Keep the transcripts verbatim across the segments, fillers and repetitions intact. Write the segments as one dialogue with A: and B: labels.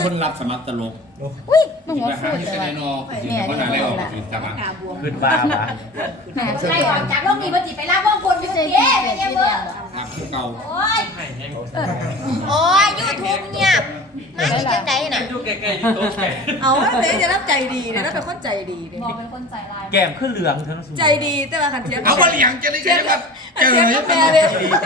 A: คนรับสมัครตลก
B: อุ้ยมึง
A: คิด
B: ว่า
A: ว่า
B: พู
A: หา
B: ด
A: ที่
B: แต่
A: เป็น
B: ว่า
A: ไอ้นอที่เขาหาอะไรออกคือสมัคร
C: ขึ้นบ้าปะ
B: แหม่สุด
D: ไล่
B: ย
D: อ
B: อ
D: อ
B: ด
D: กจากโลกนี้มาจิไปลาว่องคนไปเสียไปเนี่ยเบอร์
A: รับคือเก่า
D: โอ้ยโอ้ยยูทูบเงียบมาที่จังไดน่ะ
C: อยู่ใกล้ๆอยู่โต๊ะแก่
E: เอาเดี๋ยวจะรับใจดีเนี่ยแล้วเป็นคนใจดีเนี่ย
D: บอกเป็นคนใจร้าย
C: แก้มขึ้นเหลืองทั้งสูง
E: ใจดีแต่ว่าคันเทียบ
A: เอามาเลี้ยงจะได้ใช่ไหมเจอ
E: เทียบ
A: เนี่
E: กับแม่
A: ย
E: เลย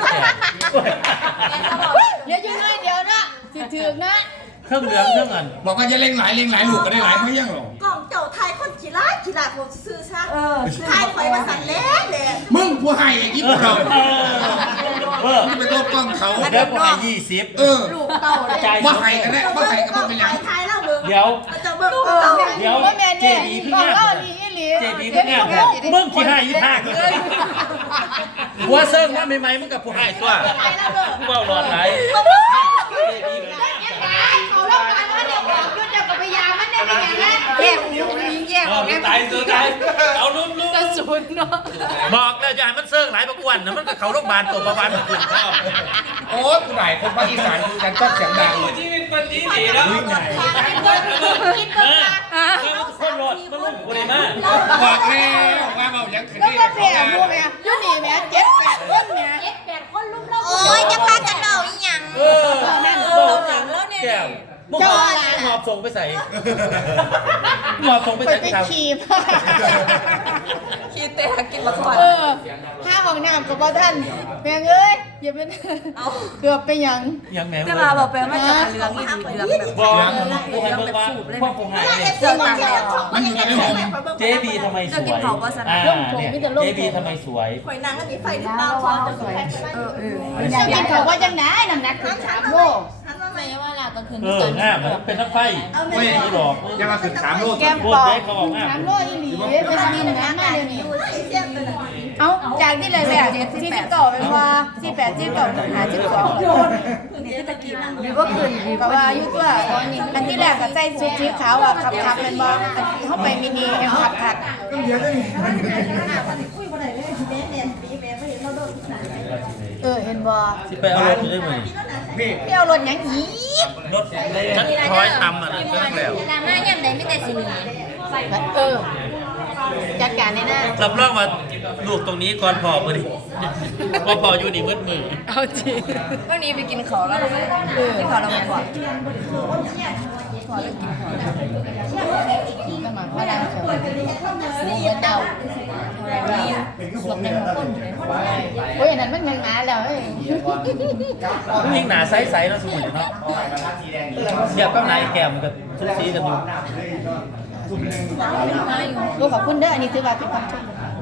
B: เดี๋ยวอยู่น้อยเดียวนะสิถึงนะ
C: เครื่องเหลืองเครื่องอัน
A: บอกว่าจะเล่งหลายเล่งหลายลูกก็ได้หลายเพราะยังหรอก
E: ล่องเจ้าไทยคนขี้ร้ายขี้ร้ายผมซื้อซะไทยข่อยมาสั่นแล้วเลย
A: มึงผู้ให้ยิ่งกว่าเรา
C: เออ
A: ที่ไปโทษกล้องเขา
C: เดี๋ยวผมให้ยี่สิบ
A: เออ
E: ลูกเต่าเลย
A: ว่าให้กันได้ว่าให้กันบ่เป็นหยัง
E: ไทยแล้วมึง
C: เดี๋ยว
E: เจ้าเบิ่งเต่า
C: เดี๋ยว
B: ว่าแม่
C: เจ
B: เนี่ย
C: ดีขึ้น
B: บอก
C: หน้า
B: เล่าดีอีหลี
C: เจดีขึ้นหน้ามึงขี้ให้ยี่ห้าเลยหัวเซิร์งว่าใหม่ๆมึงกับผู้ให้ตัวกูเบาหลอดไหลเจดีขึ้นหน้า
D: เขาเล่ากันว่าเดี๋ยวบอกยุ่งจับกับพยามันได้เป็นอย่างนั้น
E: แยกหูยิงแยก
C: เออมึงตายตัวตายเอาลุ้มลุ้ม
B: กระสุนเนาะ
C: บอกแล้วอย่าให้มันเซิร์งหลายบางวันนะมันก็เขาโรงพยาบาลตัวประมาณมันขึ้นเข้า
A: โอ้ยกูไหนคนภาคอีสานกันชอบเสียงดัง
C: ชีวิตคนนี้ดีแล้ว
A: วิ่งไหน
D: คิดเบิ่งคิดเบิ่งมา
C: คนรถมันลุ่มกูเลยมาก
A: บอกแล้วว่าเมายังขึ้น
B: แล้ว
A: ได้
B: ก็แม่พูดแม่ยุ่นี่แม่เจ็ดแปดคนแม่
D: เจ็ดแปดคนลุมเราโอ้ยจะพากันเมาอีหยัง
C: เออนั่นบอกแก้วมึงหอบหอบส่งไปใส่หอบส่งไป
B: ไป
C: ใส่
B: ไป
C: ครับ
B: ขี่
E: ขี้เตะกินมาก่อน
B: เออห้าห้องน้ำกับพ่อท่านแม่เอ้ยอย่าเป็นเกือบไปยัง
C: ยังแหม
E: แต่มาบอกไปว่าจะเหลืองอีดีเหลืองแบบ
C: บอกกูให้เบิ่งว่าพวกผมหายเนี่ย
E: เจอตาแล้ว
A: มันอยู่ในห้อง
C: เจบีทำไมสวยอ่าเนี่ยเจบีทำไมสวย
E: ข่อยนางอันนี้ไฟที่ตาคอจะสวยเออเออ
B: เจ้ากินเขาว่าจังไหนน้ำหนักขึ้นสามโล
D: ไม่ว่าเราก็คือ
C: เออง่ามมันเป็นน้ำไฟไม่ดีหรอก
A: ยังมาขึ้นสามโล
B: แกมปอกสามโลอีหลีเป็นดินนะมาเดี๋ยวนี้เอาจากที่เลยแบบที่สิบเก้าเป็นว่าที่แปดที่เก้าหาที่สองหรือว่าคืนเพราะว่าอายุตัวอันที่แรกก็ใส่ชุดสีขาวอ่ะขับขับเป็นบอเข้าไปมินิเอ็มขับขับเออเห็นบอ
C: ที่ไปเอารถอยู่ได้ไหม
B: ไม่เอารถยังอีก
C: รถฉันคอยตำอ่ะนะก็แล้ว
D: ดราม่าเนี่ยไหนไม่แต่สิ่งนี้
B: เออจัดการในหน้า
C: รับรองว่าลูกตรงนี้ก่อนพอมือดิพอพออยู่นี่มืดมือ
B: เอาจริง
E: วันนี้ไปกินขอแล้วกินขอแล้วมาก่อน
B: สมัครพลังเขียวหูเหมือนเดาสวมในหัวคนโอ้ยอันนั้นมันยังหนาแล้วเฮ้ย
C: ผู้หญิงหนาไซส์ไซส์แล้วสมุนเนาะเทียบกับนายแก้มกับทุกสีกันอยู่
B: ลูกขอบคุณเด้ออันนี้ถือว่าเป็นคำชม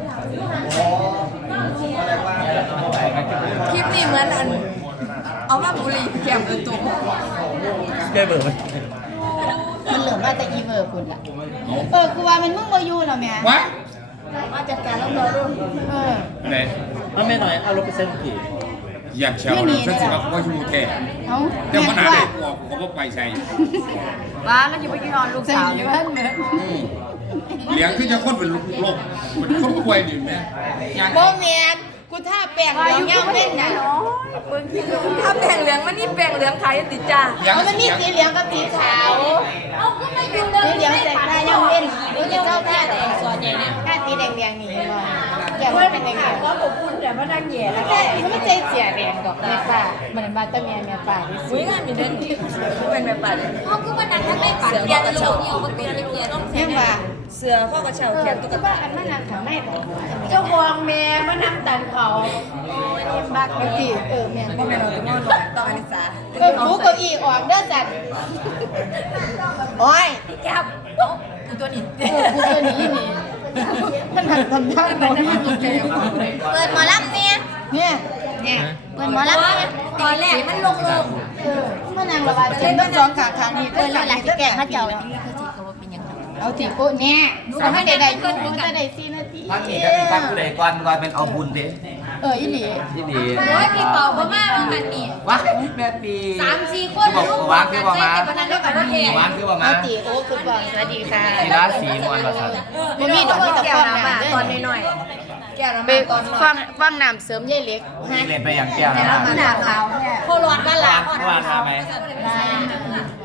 E: คลิปนี้เหมือนอันเอามาบุรีแก้มเอินตุ้ม
C: แก้เบอร์ไหม
B: มันเหลือว่าแต่อีเวอร์คุณล่ะเออกูว่ามันมึงบ่อยู่แล้วแม่
A: วะ
B: มาจัดการแล้วเนาะเออ
A: ไหน
C: เอาแม่หน่อยเอารถไปเซ็นกี่
A: อยากเชียวนะฉันสิว่าว่าอยู่แท้
B: เอ้า
A: แต่
B: แม่
A: มันหนา
B: ว่า
A: ได้กว่าเขาบอกไปใส่
E: ว้าแล้วอยู่ไปกินนอนลูก
B: ใส่
E: สาว
B: อยู่บ้านเหมือน
A: เลี้ยงขึ้นจะคนเป็นโรคเป็นคนป่วยดิแม่
B: บ่แม่นกูท่าแป้งเหลืองย่างเล่นนะ
E: ถ้าแบ่งเหลืองมันนี่แบ่งเหลืองขายติดจ้า
B: เอามันมีสีเหลืองกับสีขาว
D: เอาก็มาอยู่เดิม
B: สีเหลืองใส่หน้าย่างเล่นดูจะเจ้าท่าแดง
D: ส่วนใหญ่เนี่ย
B: ท่าสีแดงแดงนี่บ่แก้วมันเป็นแดงแดง
E: ว่าผมพูดแต่ว่านั่งแย่แล้ว
B: ใช่มันไม่ใช่เสียแดงดอกแม่ป้ามันมาตะเมียแม่ป้าดิสิ
E: อุ้ยงานมีเด่นเป็นแบบปัด
D: เขาก็มานั่งทั้งไม่ปัดเกียร์ตะโลเดียวมาเกียร์เกียร์ต้อง
B: แม่ว่า
E: เสือข้อกระเช้า
B: เออ
E: แขนตุ๊ก
B: ก็
E: ตา
B: ว่าอันนั้นน่ะข้างในบ่
E: เจ้าของแม่มานั่งตันเขา
B: บักเอาสิเออแม่น
E: พ่อแม่เราต้องนอนหน่อยต้องอนิสา
B: เออกูเก้าอี้ออกเด้อจัดโอ้ย
E: แก้วโอ้ตัวนี้
B: เออกูตัวนี้นี่มันหันทำท่าโน้นนี่แก
D: เปิดหมอลำเนี่ย
B: เนี่ยเนี่ย
D: เปิดหมอลำเนี่ยตอนแรกมันลงลง
B: เออมันนางระบาดเจ็บทั้งสองขาข้างนี้
D: เปิดแล้วหลังที่แกข้าเจ้า
B: แล้ว
D: นี่คือสิเขาว่าเป็นยังไง
B: เอาสิกูเนี่ยดูให้ได้ได้กูจะได้สี่นาที
F: พักนี่ก็มีพักผู้ใดก่อนก่อนเป็นเอาบุญเด้
B: เอออีหลี
F: ที่ดี
D: โอ้ยพี่เป่าพ่อมาว่าหันนี่
F: ว้าแม่ปี
D: สามสี่คนลูกบอกกันใช่แต่วันนั้นก็กับรถแห่
F: หวานคือว่ามา
B: เอาสิโอ้คือก่อนสวัสดีค่ะ
F: ทีละสีมวนมาสั่น
B: บ่มีดอกมีแต่
E: แก้ว
B: ฟัง
E: น้ำมา
B: น้ำ
E: ตอนน้อยๆแก้วน้ำ
B: ไป
E: มาตอน
B: ฟังฟังน้ำเสริมยายเล็ก
F: นี่เล่นไปอย่างแก้วนะ
E: น้ำมาหนาขาว
D: โคลอดบ้านหลา
F: เมื่อวานมาไหมโอ้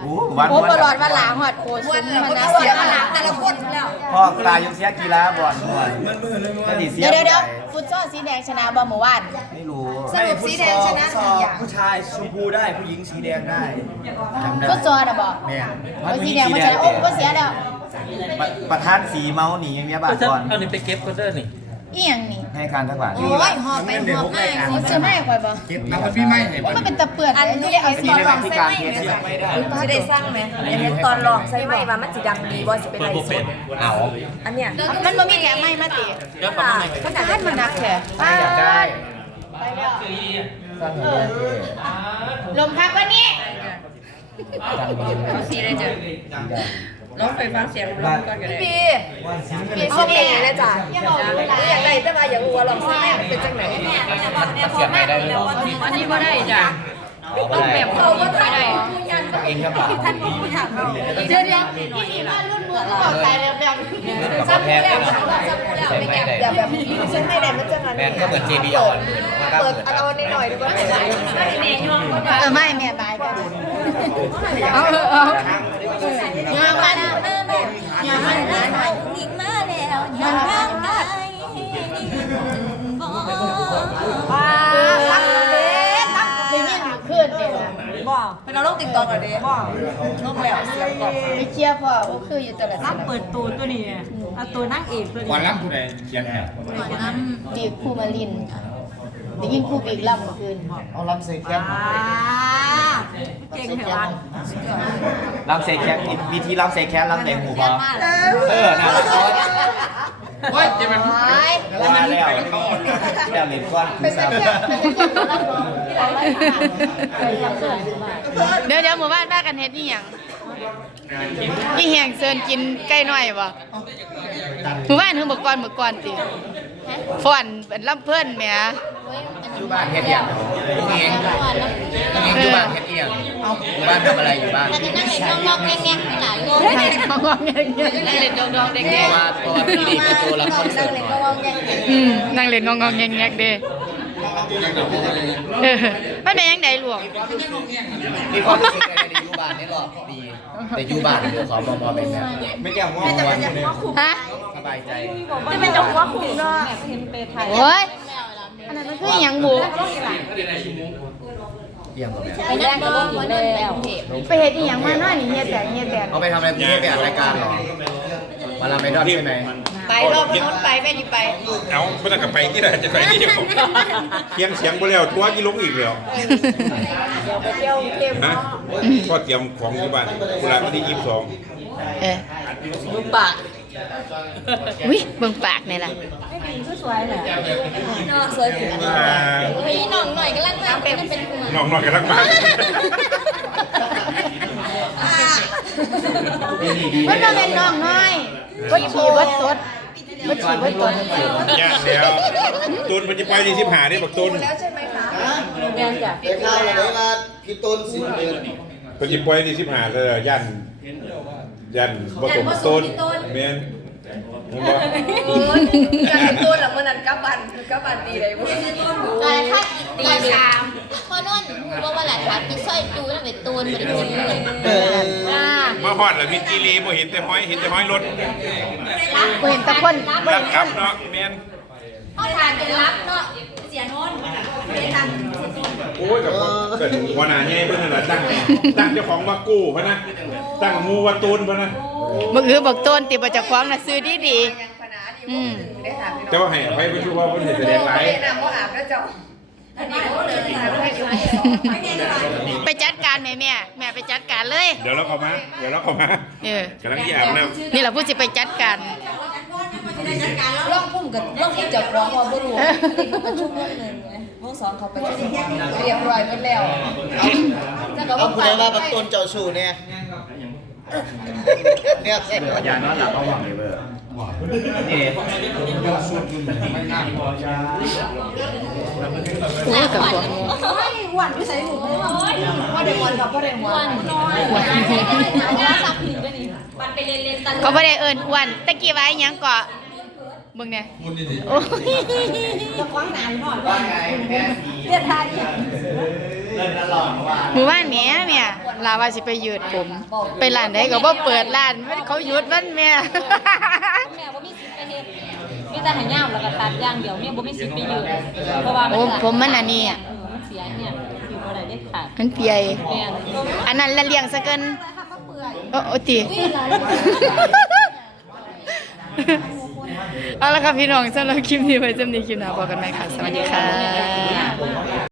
F: อู้วัน
B: โอ้
F: วัน
B: ตลอดวันหลาหอดโกสุนมันนะเสียมาหลาแต่ละคนแล้ว
F: พ่อตายังเสียกีฬาบ่อนบ่อนก็ดีเสีย
B: เดี๋ยวเดี๋ยวฟุตซอลสีแดงชนะบอลเมื่อวาน
F: ไม่รู้
B: สรุปสีแดงชนะกี่อย่าง
G: ผู้ชายชมพูได้ผู้หญิงสีแดงได้จำได้
B: ฟุตซอลอะบอก
G: แม่
B: ว่าสีแดงมันชนะโอ้ก็เสียแล้ว
F: ประธานสีเมาหนีอย่างเงี้ยบาทก่อน
C: เอานี่ไปเก็บก็ได้นี่
B: อีหยังนี่
F: ให้การทักบาท
B: โอ้ยหอบไปหอบมาเขาซื้อให้ข่อยบ่
A: เก็บน้ำพี่ไม่เห็น
B: ว่ามันเป็นตะเปื่อนอันนี้เอาสี
F: นี่
B: ร
F: ได้
B: อง
F: ที่
B: ใส่
F: การ
B: ไม่
F: เทส
B: เนี่ย
F: ไม่ได้
E: จะได้สร้างไหมอย่างนี้ตอนลองใส่ไหมว่ามันจะดังดีบ่จะเป็นไรสด
F: เอา
E: อันเนี้ย
B: มันบ่มีแถมไม่มาติ
C: เดี๋ยวประมาณไหน
B: มันจะให้มันหนักแค่
F: ไม่อยากได้
B: ลมพัดวันนี้
F: สีได้จ้ะ
E: ลองไปฟังเสียงลองก่อนก็ได้
B: ปีปี
E: เอา
B: ช่วง
E: เอ
B: นี้
E: งนะจ๊ะอยากได้แต่ว่าอยากรู้ว่าลองใส่ไหมเป็นจังไหน
F: เสียไม่ได้เลย
B: อันนี้บ่ได้จ้ะ
F: ต้องแบบ
B: เขาบ่ได้
F: เองครับ
E: ท่านผู้ถามเรา
B: เดี๋ยวเดี๋ยวพี่นี่มารุ่นมือก็บอกตายแล้วแบบ
F: กับแพงใส่ไม่ได้
E: อย่าแบบใส่ไม่ได้มันจะงาน
F: แพงก็เหมือน เจ บี ออน
E: เปิดเอาหน่อยๆดูว่าไหน
B: เออไม่แม่บายกันเอาเออเอาอย่ามันอย่ามันนะ
D: นิ่งมาแล้วอย่าร่างกายบ่
B: ป้ารักเด้รักได้ยินขึ้นเด้อ
E: บ่เป็นเราลงติ๊กต็อกเหรอเด้บ่ลงแล้วเสียงก่อน
B: ไปเคลียร์พ่อบ่คืออยู่ตลอด
E: รับเปิดตัวตัวนี้เอาตัวนั่งเอกตัว
A: ก่อน
E: นี้
A: ล้ำผู้ใดเขียนแอบ
B: ปีกคู่มาลินได้ยินคู่ปีกล่ำเมื่อคืน
G: เอาลำใส่แคป
E: อ่าเก่งเหรอ
F: ลำเซแคสวิธีลำเซแคสลำเต็มหูพอเออน่ารัก
A: โอ้ยจะเป็น
B: ไป
F: ว่าแล้วเดี๋ยวเล่นก้อนคือซ้ำ
B: เดี๋ยวเดี๋ยวหมู่บ้านป้ากันเฮ็ดนี่หยังนี่แหงเซินกินไก่น้อยบ่หมู่บ้านเพิ่งบอกก่อนเมื่อก่อนติฟ้อนเป็นลำเพิ่นแหม
F: อยู่บ้านเฮ็ดเอียงลุงเองลุงเองอยู่บ้านเฮ็ดเอียงอยู่บ้านทำอะไรอยู่บ้าน
D: แต่ก็นั่งเล่นงอกๆแงกๆอยู่หลายคน
B: เฮ้ยงองๆอย่างเงี้ยนั่งเล่นดองๆ
F: เพ
B: แด
F: ราะ
B: ง
F: ว่าเพราะว่าพี่ดีเป็นตัวรับคอนเสิร์ตมา
B: ๆอืมนั่งเล่นงองๆแงกๆเด้เออมันเป็นยังไงหลวง
F: มีความรู้สึกอะไรในอยู่บ้านในรอบปีแต่อยู่บ้านเดี๋ยวขอมอมอเป็นแบบไม่แก้วง่วงวันเลย
B: ฮะ
F: สบายใจ
E: จะเป็นจังหวะคุ้มเนาะเห็นไปไทย
B: โอ้ยอันนั้นมันคือหยังบุ
F: เยี่ยมกับแบบ
D: ไปนั่งเบิ่งว่านั่นไปกรุงเทพ
B: ไปเฮ็ดอีหยังมาน้อยนี่เฮ็ดแต่เฮ็ดแต่
F: เอาไปทำอะไรกูไม่ไปอัดรายการหรอมาลาเมดอนใช่ไหม
B: ไปรอบนู้นไปไม่ได้ไป
A: เอาไม่ต้องกลับไปที่ไหนจะไปที่ผมเคียงเสียงไปแล้วทัวร์กี่ลงอีกแล้ว
E: ไปเที่ยวเทพ
A: ฮะก็เตรียมของที่บ้านเวลาวันที่ยี่สิบสอง
B: เออ
E: ลูกปาก
B: อุ้ยเบิ่งปากนี่ล่ะ
E: ไม่ดีก็สวยแหละเนาะสวยผิว
D: มีน้องหน่อยกำลังมาเป็นเป็นหัว
A: น้องน้อยกันรักมาก
B: มันบ่แม่นน้องน้อยบ่ขี่บ่ตดบ่ขี่บ่ตด
A: ยากแล้วตูนมันจะไปที่สิบหาได้บอกตูน
E: แล้วใช่ไหมคะแมนจ้ะ
G: ได้ข่าวเลยว่าพี่ต้นสิบเดือน
A: มันจะไปที่สิบหาเลยยันยันผสมตูนเมียนมึงบอก
E: อยากเป็นตัวหลังมันนั่นกับบันกับบันดีเลยมั้ง
D: ตอนถ้าตีสามพอนอนหูว่าว่าหลานถามกินสร้อยจูนั่นเป็นตูนบ่ได้กินเลยอ่า
A: มาฮอดแล้วมีกีรีบ่เห็นแต่ห้อยเห็นแต่ห้อยรถ
B: บ่เห็นแตะคนบ่
A: รั
B: เห็
A: ก
B: น
A: ครับเนาะเมียน
D: เขาทานจนรับเนาะเสียโนนไม่ทัน
A: โอ้ยกับเกิดหัวหน้าใหญ่เพิ่นนั่นล่ะตั้งตั้งเจ้าของว่ากู้พะนะตั้งมูว่าตูนพะนะ
B: บ่คือบอกต้นติบ่เจ้าของน่ะซื้อดีๆอืม
A: เจ้าให้อภัยเพิ่นชื่อว่าเพิ่นเห็นแสดงหลาย
E: น้ำก็อาบแล้วเจ้าอันนี้เขาเลยถ่ายไว้อยู่
B: ไปจัดการแม่แม่แม่ไปจัดการเลย
A: เดี๋ยวเราเข้ามาเดี๋ยวเราเข้ามา
B: เออก
A: ำลังที่อาบน้
B: นี่แหละผู้สิไปจัดการ
E: ร่องพุ่มกับร่องพุ่มจับร้องว่าบ่รู้ประชุมร่องหนึ่งไงห้องสองเขาไปเรียบร้อยหมดแล้วแล้วก็
G: เอา
E: ว่า
G: ผู้ใดว่าบักต้นเจ้าชู้เนี่ยเนี่ยเสร็จ
F: อย่านอนหลับเอาหวังเลยเบอร์นี่
B: โอ้ยกับพวก
E: หวานไม่ใส่หมูว่าเด็กวันกับพ่อเด็กวัน
D: มันไปเล่นๆตัน
B: เขาบ่ได้เอิ้นอ้วนตะกี้ว่าอีหยังเกาะเบิ่งแน่โอ้ย
E: จะคว้างหนานหน่อยว่าเรียกทาน
B: หมู่บ้านแหม่แม่ลาว่าสิไปยืดผม ไปร้านใดก็บ่เปิดร้านมันเขาหยุดมันแม่
E: แม่บ่มีสิทธิ์ไปเฮ็ดมีแต่ให้ย่ามแล้วก็ตัดอย่างเดียวแม่บ่มีสิทธิ์ไปยืดเพราะว่ามัน
B: โอ้ผมมันอันนี้อ่ะ
E: มันเสียเนี่ยอยู่บ่ได้เด็ดขาด
B: มันเปีย
E: แม่
B: อันนั้นละเลี้ยงซะเกินโอ้โอติเอาละค่ะพี่น้องสำหรับคลิปนี้ไว้จำนี้คลิปหน้าพบกันใหม่ค่ะ สวัสดีค่ะ